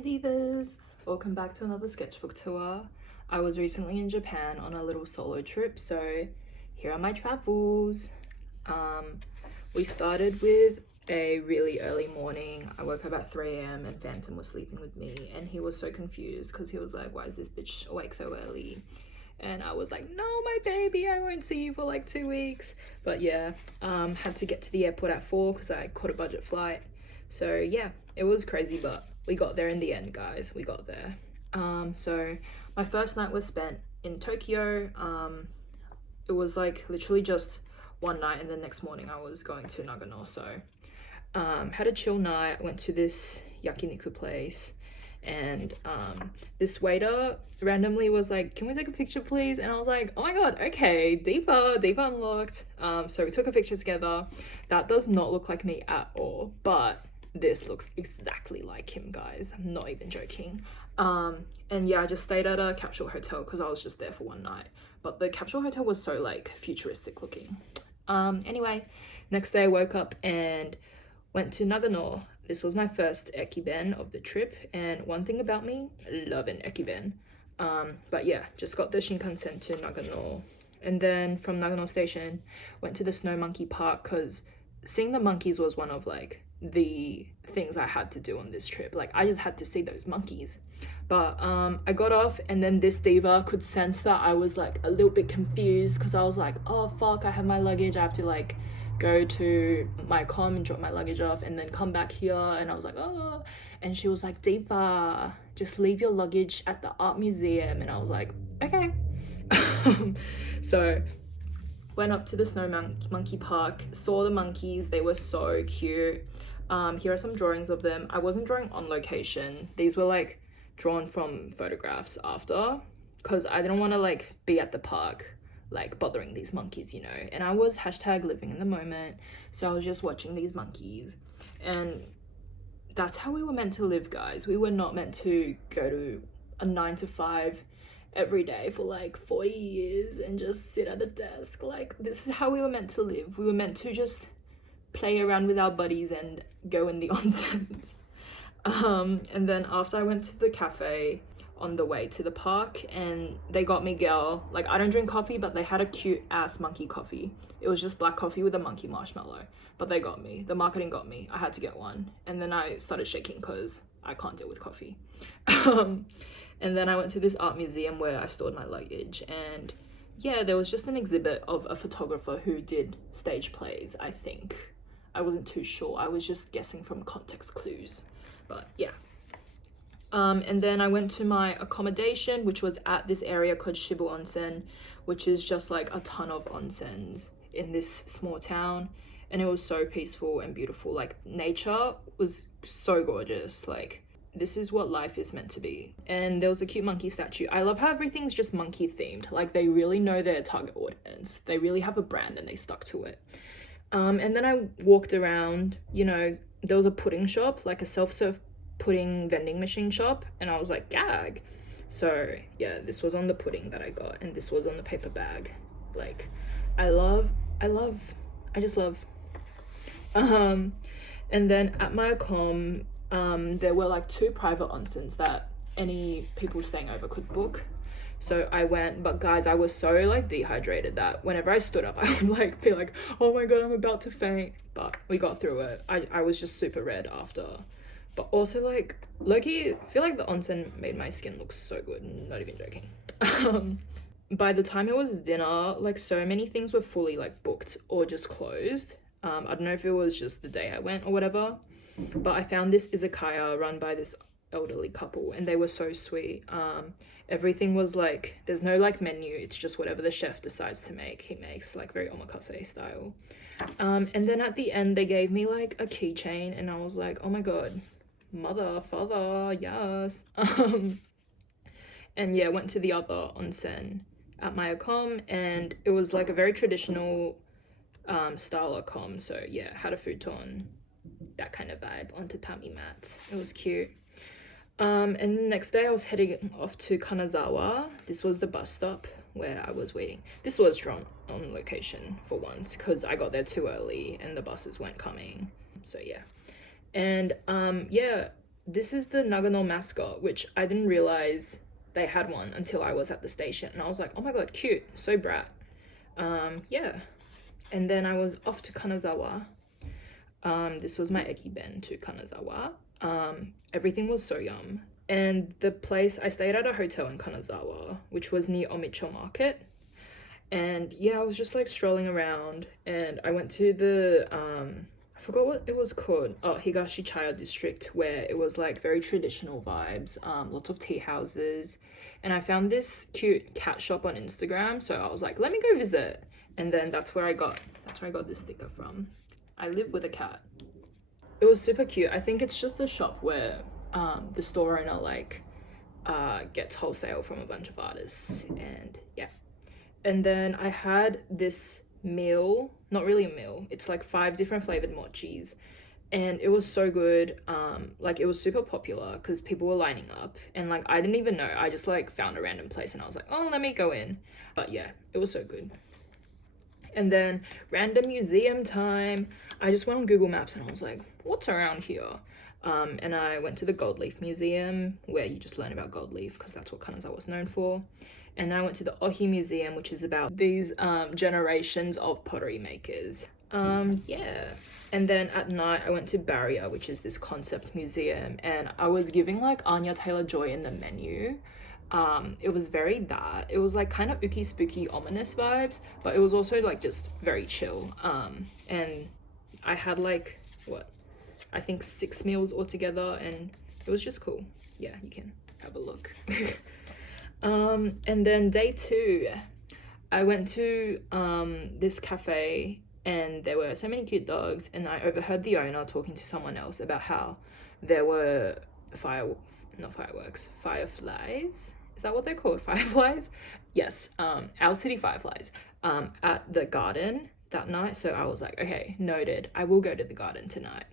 divas! Welcome back to another sketchbook tour. I was recently in Japan on a little solo trip, so here are my travels. We started with a really early morning. I woke up at 3 a.m. and Phantom was sleeping with me, and he was so confused because he was like, why is this bitch awake so early? And I was like, no, my baby, I won't see you for like 2 weeks. But yeah, had to get to the airport at 4 because I caught a budget flight. So yeah, it was crazy, but we got there in the end, guys. We got there. So my first night was spent in Tokyo. It was like literally just one night, and the next morning I was going to Nagano. So had a chill night. Went to this yakiniku place, and this waiter randomly was like, can we take a picture please? And I was like, oh my god, okay, deeper unlocked. So we took a picture together. That does not look like me at all, but this looks exactly like him, guys. I'm not even joking. And yeah, I just stayed at a capsule hotel because I was just there for one night, but the capsule hotel was so like futuristic looking. Anyway, next day I woke up and went to Nagano. This was my first ekiben of the trip, and one thing about me, I love an ekiben. But yeah, just got the Shinkansen to Nagano, and then from Nagano station went to the snow monkey park because seeing the monkeys was one of like the things I had to do on this trip. Like I just had to see those monkeys. But I got off, and then this diva could sense that I was like a little bit confused because I was like, oh fuck, I have my luggage, I have to like go to my com and drop my luggage off and then come back here. And I was like, oh, and she was like, diva, just leave your luggage at the art museum. And I was like, okay. So went up to the snow monkey park, saw the monkeys. They were so cute. Here are some drawings of them. I wasn't drawing on location. These were like drawn from photographs after, because I didn't want to like be at the park like bothering these monkeys, you know. And I was hashtag living in the moment, so I was just watching these monkeys. And that's how we were meant to live, guys. We were not meant to go to a 9 to 5 every day for like 40 years and just sit at a desk. Like, this is how we were meant to live. We were meant to just play around with our buddies and go in the onsens. And then after I went to the cafe on the way to the park, and they got me, girl, like I don't drink coffee, but they had a cute ass monkey coffee. It was just black coffee with a monkey marshmallow, but they got me. The marketing got me. I had to get one. And then I started shaking because I can't deal with coffee. And then I went to this art museum where I stored my luggage, and yeah, there was just an exhibit of a photographer who did stage plays, I think. I wasn't too sure. I was just guessing from context clues, but yeah. And then I went to my accommodation, which was at this area called Shibu Onsen, which is just like a ton of onsens in this small town. And it was so peaceful and beautiful. Like, nature was so gorgeous. Like, this is what life is meant to be. And there was a cute monkey statue. I love how everything's just monkey themed. Like, they really know their target audience. They really have a brand and they stuck to it. And then I walked around, you know, there was a pudding shop, like a self-serve pudding vending machine shop, and I was like, gag. So yeah, this was on the pudding that I got, and this was on the paper bag. Like, I just love. And then at my accom, there were like 2 private onsens that any people staying over could book. So I went, but guys, I was so like dehydrated that whenever I stood up, I would like be like, oh my god, I'm about to faint. But we got through it. I was just super red after. But also, like, low-key, I feel like the onsen made my skin look so good. Not even joking. By the time it was dinner, like, so many things were fully like booked or just closed. I don't know if it was just the day I went or whatever, but I found this izakaya run by this elderly couple, and they were so sweet. Everything was like, there's no like menu, it's just whatever the chef decides to make, he makes, like very omakase style. And then at the end they gave me like a keychain, and I was like, oh my god, mother, father, yes. And yeah, went to the other onsen at my accom, and it was like a very traditional style accom. So yeah, had a futon, that kind of vibe, on tatami mats. It was cute. And the next day I was heading off to Kanazawa. This was the bus stop where I was waiting. This was drawn on location for once because I got there too early and the buses weren't coming. So yeah. And yeah, this is the Nagano mascot, which I didn't realize they had one until I was at the station, and I was like, oh my god, cute, so brat. Yeah. And then I was off to Kanazawa. This was my ekiben to Kanazawa. Everything was so yum. And the place, I stayed at a hotel in Kanazawa, which was near Omicho Market. And yeah, I was just like strolling around, and I went to the I forgot what it was called. Oh, Higashichaya district, where it was like very traditional vibes, lots of tea houses. And I found this cute cat shop on Instagram, so I was like, let me go visit. And then that's where I got this sticker from. I live with a cat. It was super cute. I think it's just a shop where the store owner like gets wholesale from a bunch of artists, and yeah. And then I had this meal, not really a meal, it's like 5 different flavored mochis, and it was so good. Like it was super popular because people were lining up, and like I didn't even know, I just like found a random place and I was like, oh, let me go in. But yeah, it was so good. And then random museum time, I just went on Google Maps and I was like, what's around here? And I went to the Gold Leaf Museum, where you just learn about gold leaf because that's what Kanazawa was known for. And then I went to the Ohi Museum, which is about these generations of pottery makers. Yeah. And then at night I went to Barrier, which is this concept museum, and I was giving like Anya Taylor-Joy in the menu. It was very that. It was like kind of ooky spooky ominous vibes, but it was also like just very chill. And I had like what, I think 6 meals altogether, and it was just cool. Yeah, you can have a look. And then day 2, I went to this cafe, and there were so many cute dogs, and I overheard the owner talking to someone else about how there were not fireworks, fireflies. Is that what they're called? Fireflies? Yes, our city fireflies at the garden that night. So I was like, okay, noted. I will go to the garden tonight.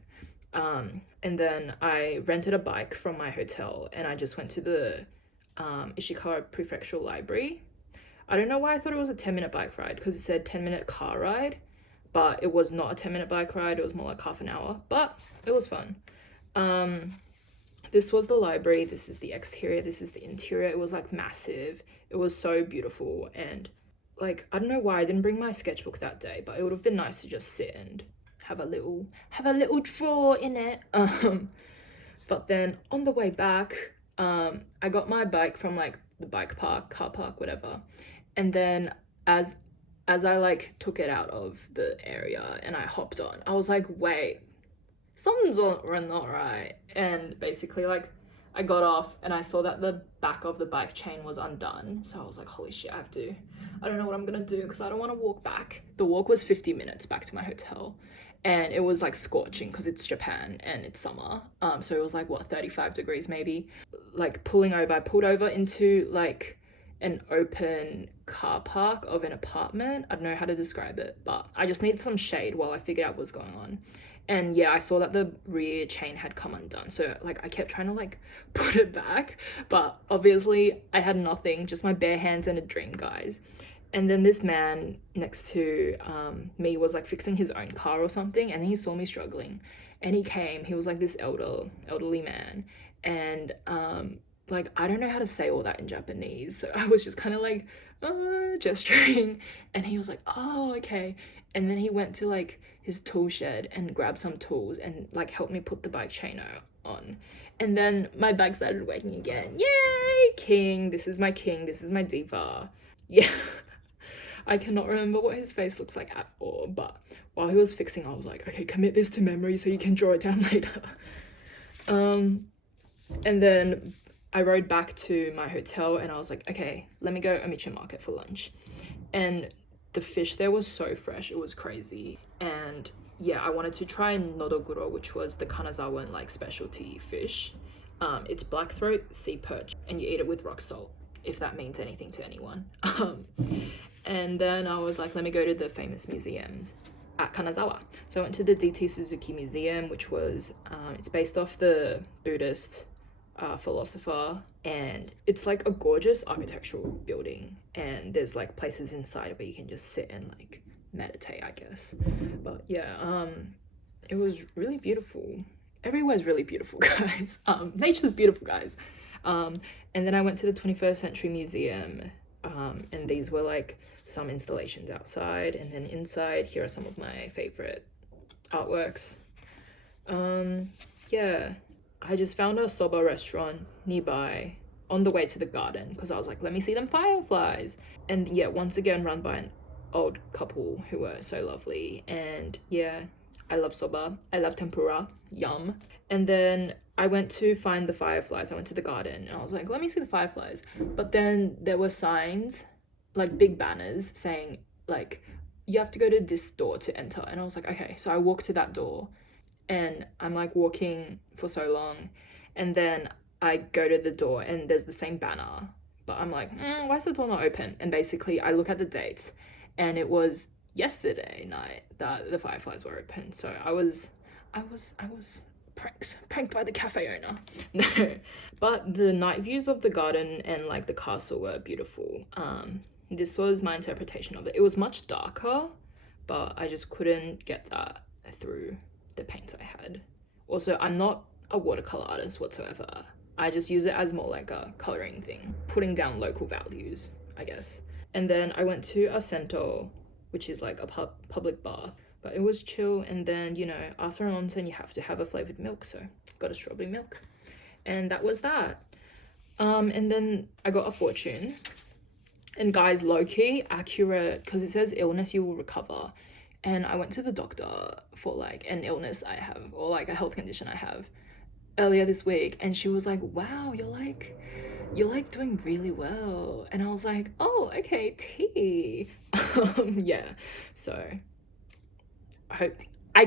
And then I rented a bike from my hotel, and I just went to the Ishikawa Prefectural Library. I don't know why I thought it was a 10-minute bike ride, because it said 10-minute car ride, but it was not a 10-minute bike ride, it was more like half an hour, but it was fun. This was the library, this is the exterior, this is the interior. It was like massive, it was so beautiful, and like I don't know why I didn't bring my sketchbook that day, but it would have been nice to just sit and have a little draw in it. But then on the way back, I got my bike from like the bike park, car park, whatever. And then as I like took it out of the area and I hopped on, I was like, wait, something's not right. And basically like I got off and I saw that the back of the bike chain was undone. So I was like, holy shit, I don't know what I'm gonna do, because I don't want to walk back. The walk was 50 minutes back to my hotel, and it was like scorching because it's Japan and it's summer. So it was like what, 35 degrees maybe. Like I pulled over into like an open car park of an apartment. I don't know how to describe it, but I just needed some shade while I figured out what was going on. And yeah, I saw that the rear chain had come undone, so like I kept trying to like put it back, but obviously I had nothing, just my bare hands and a dream, guys. And then this man next to me was like fixing his own car or something, and he saw me struggling, and he was like this elderly man, and like I don't know how to say all that in Japanese, so I was just kind of like gesturing, and he was like, oh, okay. And then he went to like his tool shed and grabbed some tools and like helped me put the bike chain on. And then my bike started working again. Yay, king, this is my diva. Yeah. I cannot remember what his face looks like at all, but while he was fixing, I was like, okay, commit this to memory so you can draw it down later. And then I rode back to my hotel and I was like, okay, let me go Omicho Market for lunch. And the fish there was so fresh, it was crazy. And yeah, I wanted to try nodoguro, which was the kanazawan like specialty fish. It's blackthroat sea perch, and you eat it with rock salt, if that means anything to anyone. And then I was like, let me go to the famous museums at Kanazawa. So I went to the DT Suzuki Museum, which was it's based off the Buddhist philosopher, and it's like a gorgeous architectural building, and there's like places inside where you can just sit and like meditate, I guess. But yeah, it was really beautiful, everywhere's really beautiful, guys. Nature's beautiful, guys. And then I went to the 21st Century Museum, and these were like some installations outside, and then inside here are some of my favorite artworks. Yeah, I just found a soba restaurant nearby on the way to the garden because I was like, let me see them fireflies. And yeah, once again run by an old couple who were so lovely. And yeah, I love soba, I love tempura, yum. And then I went to find the fireflies. I went to the garden and I was like, let me see the fireflies. But then there were signs, like big banners saying like, you have to go to this door to enter. And I was like, okay. So I walked to that door and I'm like walking for so long, and then I go to the door and there's the same banner, but I'm like, why is the door not open? And basically I look at the dates and it was yesterday night that the fireflies were open. So I was pranked by the cafe owner. No, but the night views of the garden and like the castle were beautiful. This was my interpretation of it. It was much darker, but I just couldn't get that through the paints I had. Also, I'm not a watercolor artist whatsoever. I just use it as more like a coloring thing, putting down local values, I guess. And then I went to a cento, which is like a public bath, but it was chill. And then, you know, after an onsen you have to have a flavored milk, so got a strawberry milk, and that was that. And then I got a fortune, and guys, low-key accurate, because it says illness you will recover. And I went to the doctor for like an illness I have, or like a health condition I have, earlier this week, and she was like, wow, you're like doing really well. And I was like, oh, okay, tea. Yeah, so I hope I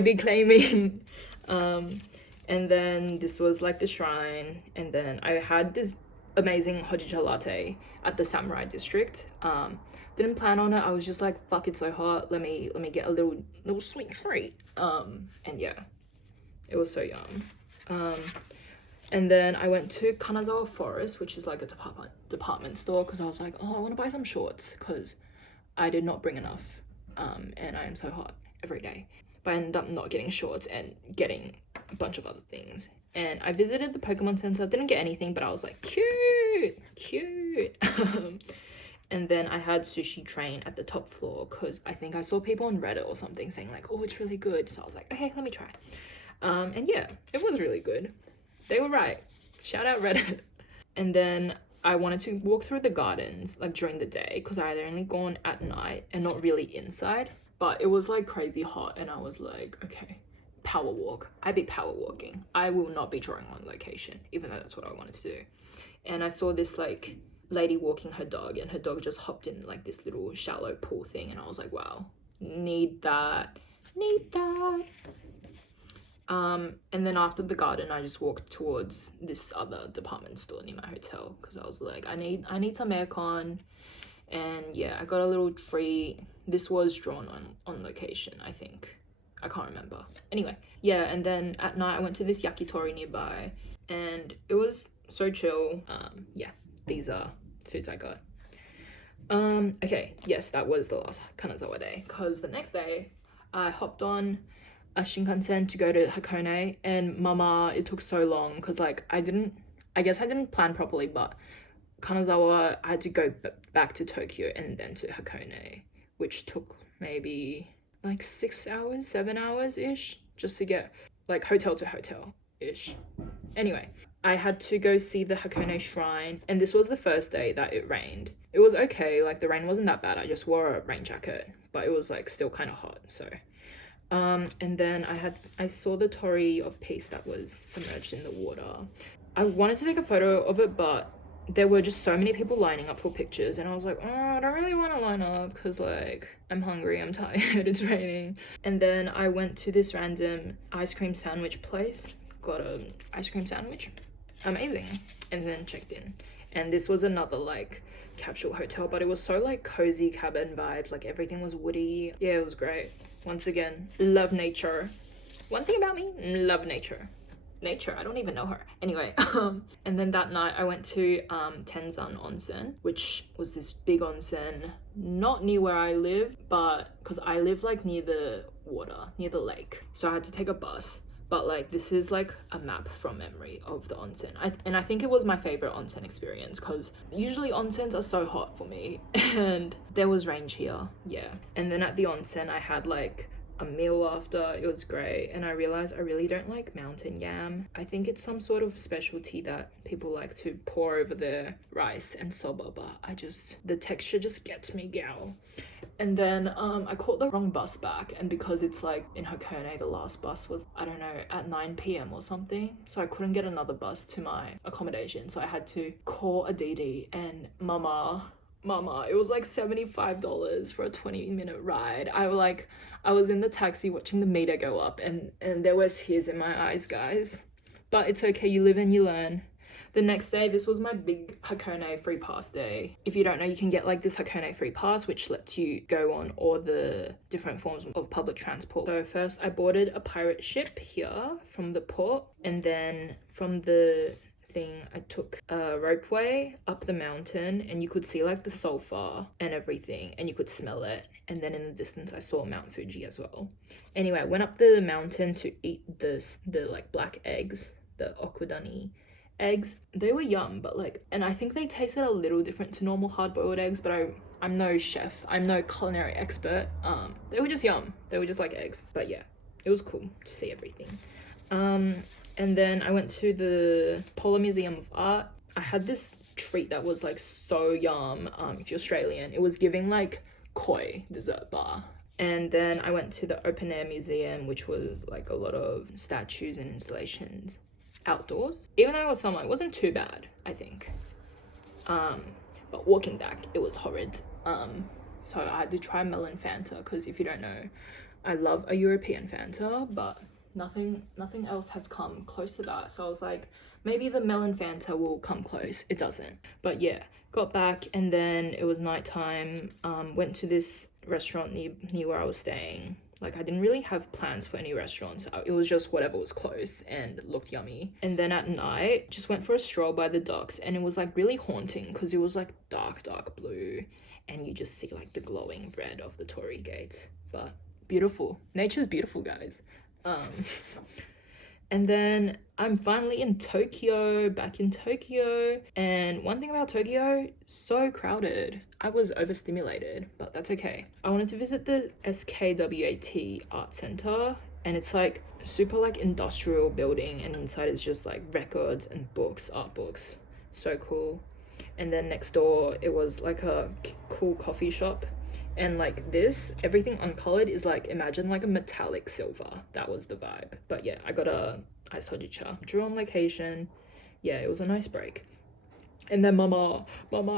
be claiming. And then this was like the shrine, and then I had this amazing hojicha latte at the samurai district. Didn't plan on it. I was just like, fuck, it's so hot, let me get a little sweet treat. And yeah, it was so yum. And then I went to Kanazawa Forest, which is like a department store, because I was like, oh, I want to buy some shorts because I did not bring enough, and I am so hot every day. But I ended up not getting shorts and getting a bunch of other things. And I visited the Pokemon Center, didn't get anything, but I was like, cute. And then I had sushi train at the top floor because I think I saw people on Reddit or something saying like, oh, it's really good. So I was like, okay, let me try. And yeah, it was really good. They were right. Shout out Reddit. And then I wanted to walk through the gardens like during the day because I had only gone at night and not really inside. But it was like crazy hot and I was like, okay, power walk. I be power walking. I will not be drawing on location, even though that's what I wanted to do. And I saw this like lady walking her dog, and her dog just hopped in like this little shallow pool thing, and I was like, wow, need that. And then after the garden I just walked towards this other department store near my hotel because I was like, I need some aircon. And yeah, I got a little treat. This was drawn on location, I think. I can't remember. Anyway, yeah, and then at night I went to this yakitori nearby and it was so chill. Yeah, these are foods I got. Okay, yes, that was the last Kanazawa day, because the next day I hopped on a Shinkansen to go to Hakone, and mama, it took so long because like I guess I didn't plan properly, but Kanazawa I had to go back to Tokyo and then to Hakone, which took maybe like 7 hours ish just to get like hotel to hotel ish. Anyway, I had to go see the Hakone shrine, and this was the first day that it rained. It was okay, like the rain wasn't that bad. I just wore a rain jacket, but it was like still kind of hot. So and then I saw the torii of peace that was submerged in the water. I wanted to take a photo of it, but there were just so many people lining up for pictures, and I was like, oh, I don't really want to line up because like I'm hungry, I'm tired, it's raining. And then I went to this random ice cream sandwich place, got an ice cream sandwich, amazing, and then checked in. And this was another like capsule hotel, but it was so like cozy cabin vibes, like everything was woody. Yeah, it was great. Once again, love nature. One thing about me, love nature. I don't even know her. Anyway, and then that night I went to Tenzan Onsen, which was this big onsen, not near where I live, but because I live like near the water, near the lake, so I had to take a bus. but like this is like a map from memory of the onsen. And I think it was my favorite onsen experience because usually onsens are so hot for me and there was range here. Yeah. And then at the onsen I had like a meal after. It was great, and I realized I really don't like mountain yam. I think it's some sort of specialty that people like to pour over their rice and soba, but the texture just gets me, gal. And then I caught the wrong bus back, and because it's like in Hakone, the last bus was, I don't know, at 9 p.m. or something, so I couldn't get another bus to my accommodation, so I had to call a DD, and mama, it was like $75 for a 20-minute ride. I was in the taxi watching the meter go up, and there was tears in my eyes, guys. But it's okay, you live and you learn. The next day, this was my big Hakone free pass day. If you don't know, you can get like this Hakone free pass, which lets you go on all the different forms of public transport. So first I boarded a pirate ship here from the port, and then from the thing I took a ropeway up the mountain, and you could see like the sulfur and everything, and you could smell it. And then in the distance I saw Mount Fuji as well. Anyway, I went up the mountain to eat the like black eggs, the okudani eggs. They were yum, but like, and I think they tasted a little different to normal hard-boiled eggs, but I'm no chef, I'm no culinary expert. They were just yum, they were just like eggs. But yeah, it was cool to see everything. And then I went to the Polar Museum of Art. I had this treat that was like so yum. If you're Australian, it was giving like koi dessert bar. And then I went to the open air museum, which was like a lot of statues and installations outdoors. Even though it was summer, it wasn't too bad, I think. But walking back, it was horrid. So I had to try melon Fanta, because if you don't know, I love a European Fanta, but nothing else has come close to that. So I was like, maybe the melon Fanta will come close. It doesn't. But yeah, got back, and then it was nighttime. Went to this restaurant near where I was staying. Like, I didn't really have plans for any restaurants. It was just whatever was close and looked yummy. And then at night, just went for a stroll by the docks, and it was like really haunting because it was like dark blue, and you just see like the glowing red of the torii gates. But beautiful. Nature's beautiful, guys. And then I'm finally in Tokyo, back in Tokyo. And one thing about Tokyo, so crowded. I was overstimulated, but that's okay. I wanted to visit the SKWAT Art Center, and it's like super like industrial building, and inside is just like records and books, art books. So cool. And then next door, it was like a cool coffee shop. And like this, everything uncolored is like, imagine like a metallic silver. That was the vibe. But yeah, I got a iced hojicha. Drew on location. Yeah, it was a nice break. And then mama,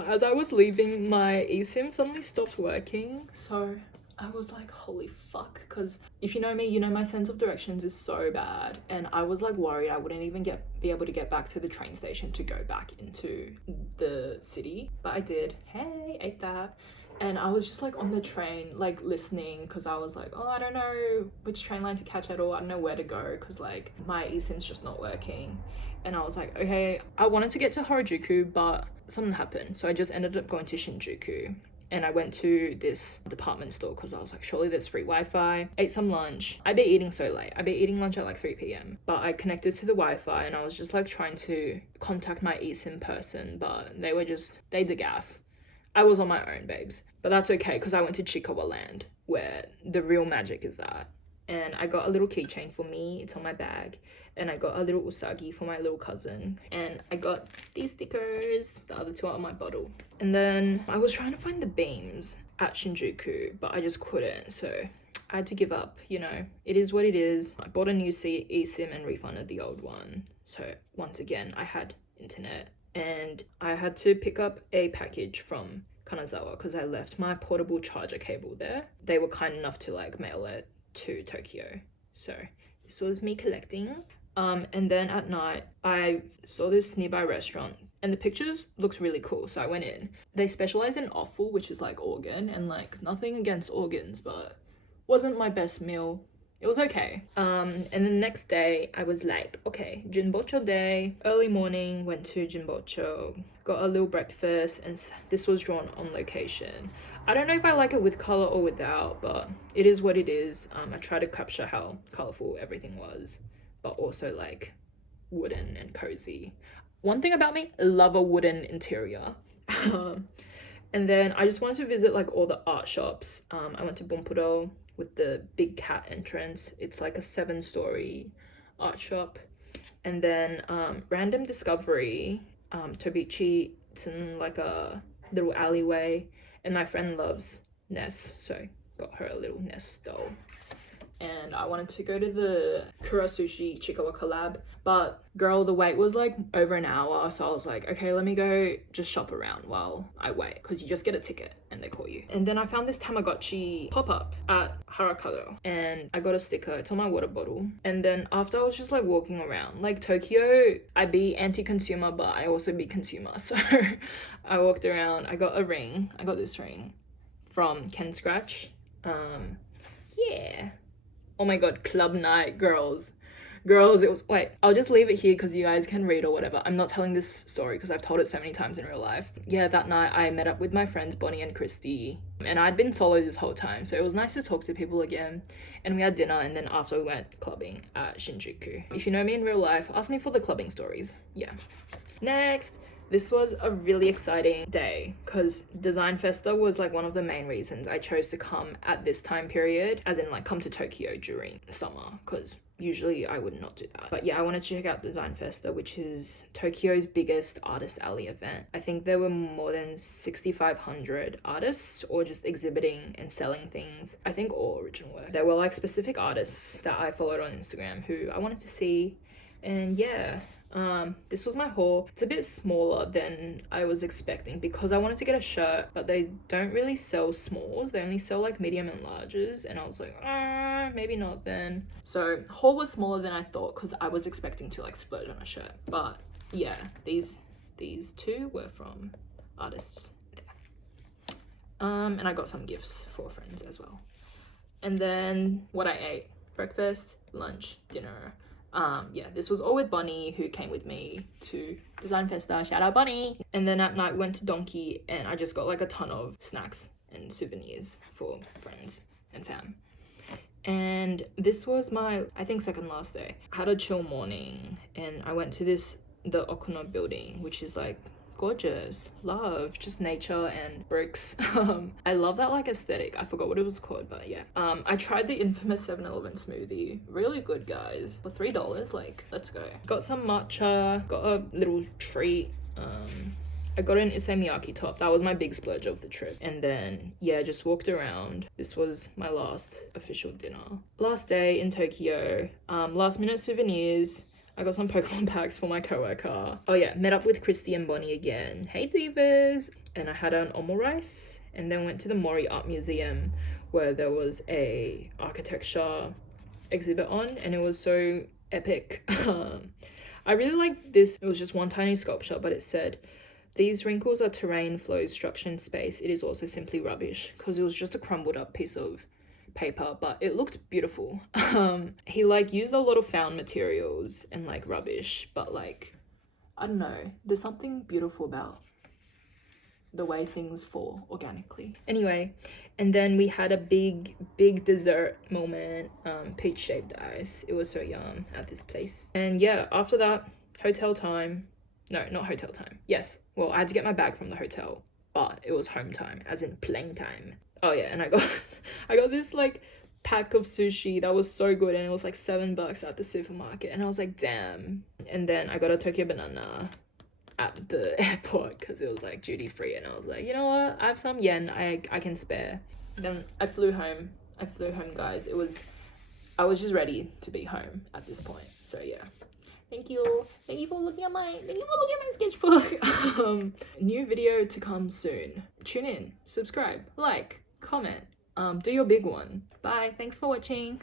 as I was leaving, my eSIM suddenly stopped working. So I was like, holy fuck. Because if you know me, you know my sense of directions is so bad. And I was like worried I wouldn't even be able to get back to the train station to go back into the city. But I did. Hey, ate that. And I was just like on the train, like listening, because I was like, oh, I don't know which train line to catch at all. I don't know where to go because like my eSIM's just not working. And I was like, okay, I wanted to get to Harajuku, but something happened. So I just ended up going to Shinjuku. And I went to this department store because I was like, surely there's free Wi-Fi. Ate some lunch. I'd be eating so late. I'd be eating lunch at like 3 p.m. But I connected to the Wi-Fi, and I was just like trying to contact my eSIM person, but they did gaff. I was on my own, babes. But that's okay, because I went to Chiikawa land, where the real magic is at. And I got a little keychain for me. It's on my bag. And I got a little usagi for my little cousin. And I got these stickers. The other two are on my bottle. And then I was trying to find the beams at Shinjuku, but I just couldn't. So I had to give up, you know. It is what it is. I bought a new eSIM and refunded the old one. So once again, I had internet. And I had to pick up a package from Kanazawa because I left my portable charger cable there. They were kind enough to like mail it to Tokyo. So this was me collecting. And then at night, I saw this nearby restaurant, and the pictures looked really cool, so I went in. They specialize in offal, which is like organ, and like nothing against organs, but wasn't my best meal. It was okay. And the next day I was like, okay, Jinbocho day. Early morning, went to Jinbocho, got a little breakfast, and this was drawn on location. I don't know if I like it with color or without, but it is what it is. I try to capture how colorful everything was. but also like wooden and cozy. One thing about me, I love a wooden interior. And then I just wanted to visit like all the art shops. I went to Bumpuro with the big cat entrance. It's like a 7-story art shop. And then Random Discovery, Tobichi, it's in like a little alleyway. And my friend loves Ness, so got her a little Ness doll. And I wanted to go to the Kura Sushi Chiikawa collab, but girl, the wait was like over an hour, so I was like, okay, let me go just shop around while I wait, because you just get a ticket and they call you. And then I found this Tamagotchi pop-up at Harakado, and I got a sticker. It's on my water bottle. And then after I was just like walking around, like Tokyo, I be anti-consumer, but I also be consumer. So I walked around, I got a ring. I got this ring from Ken Scratch. Yeah. Oh my god, club night, girls, it was, wait, I'll just leave it here because you guys can read or whatever. I'm not telling this story because I've told it so many times in real life. Yeah, that night I met up with my friends Bonnie and Christy, and I'd been solo this whole time, so it was nice to talk to people again. And we had dinner, and then after we went clubbing at Shinjuku. If you know me in real life, ask me for the clubbing stories. Yeah. Next, this was a really exciting day because Design Festa was like one of the main reasons I chose to come at this time period, as in like come to Tokyo during summer, because usually I would not do that. But yeah, I wanted to check out Design Festa, which is Tokyo's biggest artist alley event. I think there were more than 6,500 artists or just exhibiting and selling things. I think all original work. There were like specific artists that I followed on Instagram who I wanted to see, and yeah. This was my haul. It's a bit smaller than I was expecting because I wanted to get a shirt, but they don't really sell smalls. They only sell like medium and larges, and I was like, maybe not then. So haul was smaller than I thought because I was expecting to like splurge on a shirt. But yeah, these two were from artists there. And I got some gifts for friends as well. And then what I ate: breakfast, lunch, dinner. Yeah, this was all with Bonnie, who came with me to Design Festa. Shout out Bonnie. And then at night went to Donkey, and I just got like a ton of snacks and souvenirs for friends and fam. And this was my, I think, second last day. I had a chill morning, and I went to the Okuno building, which is like gorgeous, love, just nature and bricks. I love that like aesthetic. I forgot what it was called, but yeah. I tried the infamous 7-Eleven smoothie. Really good, guys. For $3, like, let's go. Got some matcha, got a little treat. I got an issei miyake top. That was my big splurge of the trip. And then yeah, just walked around. This was my last official dinner. Last day in Tokyo. Last minute souvenirs. I got some Pokemon packs for my coworker. Oh yeah, met up with Christy and Bonnie again. Hey divas! And I had an omurice, and then went to the Mori Art Museum where there was a architecture exhibit on, and it was so epic. I really liked this. It was just one tiny sculpture, but it said, "These wrinkles are terrain, flows, structure, and space. It is also simply rubbish," because it was just a crumbled up piece of paper, but it looked beautiful. He like used a lot of found materials and like rubbish, but like, I don't know, there's something beautiful about the way things fall organically. Anyway, and then we had a big dessert moment, peach shaped ice. It was so yum at this place. And yeah, after that, hotel time. No, not hotel time. Yes, well, I had to get my bag from the hotel, but it was home time, as in plane time. Oh yeah, and I got this like pack of sushi that was so good, and it was like $7 at the supermarket, and I was like, damn. And then I got a Tokyo banana at the airport because it was like duty free, and I was like, you know what, I have some yen I can spare. Then I flew home, guys. I was just ready to be home at this point. So yeah, thank you for looking at my sketchbook. New video to come soon. Tune in, subscribe, like, comment, do your big one. Bye, thanks for watching.